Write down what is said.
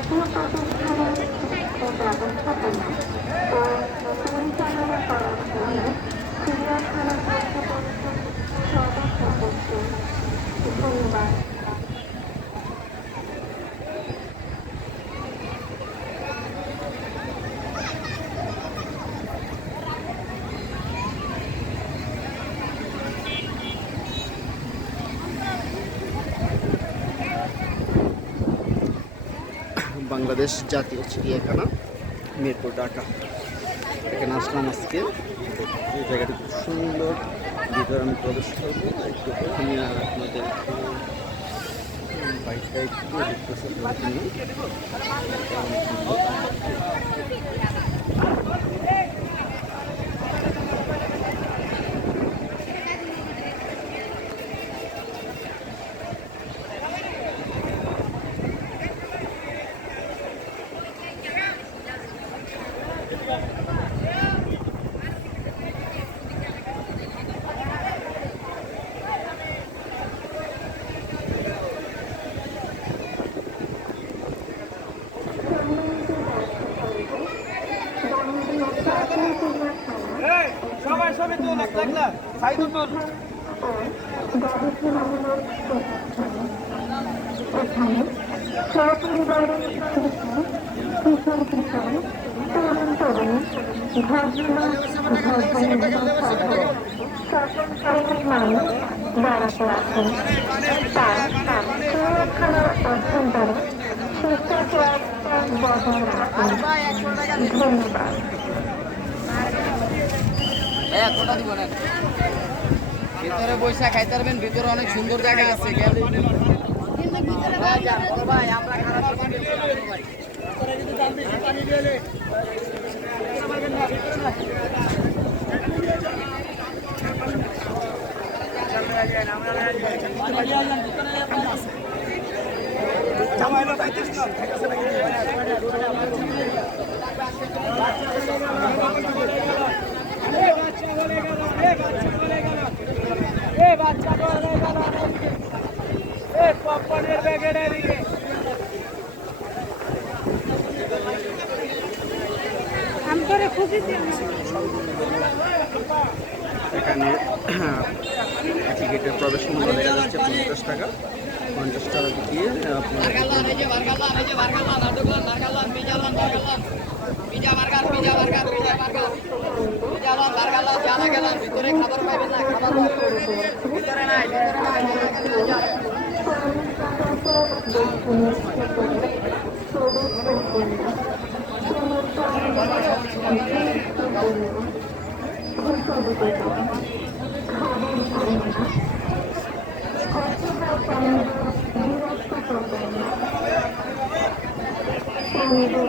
জাতীয় প্রতিষ্ঠানের শিক্ষা ব্যবস্থাপনা ও পরিচালনা করার জন্য চিড়িয়াখানা কর্তৃপক্ষের সদস্যদেরকে ধন্যবাদ। বাংলাদেশ জাতীয় চিড়িয়াখানা, মিরপুর, ঢাকা। এখানে আসলাম আজকে। এই জায়গাটি খুব সুন্দর। ভিতরে আমি প্রবেশ করবো একটু, প্রথমে আর আপনাদের বাইকটা একটু দেখতেছে। সবাই ছবি তুল, লাগলা সাইড তুল। এখানে সপরিবারের কিশোর কিশোর, তরুণ তরুণী, সকল শ্রেণীর মানুষ বেড়াতে আসেন। তার চিড়িয়াখানার অভ্যন্তরে শিষ্টাচার বজায় রাখেন। ধন্যবাদ। ভিতরে বৈশা খাইতে পারবেন, ভিতরে অনেক সুন্দর জায়গা আছে। এখানে টিকিটের প্রবেশ মূল্য দেখা যাচ্ছে 50 টাকা। 50 টাকা দিয়ে ভিতরে খাবার পাইবেন না, খাবার ভিতরে নাই, খাবার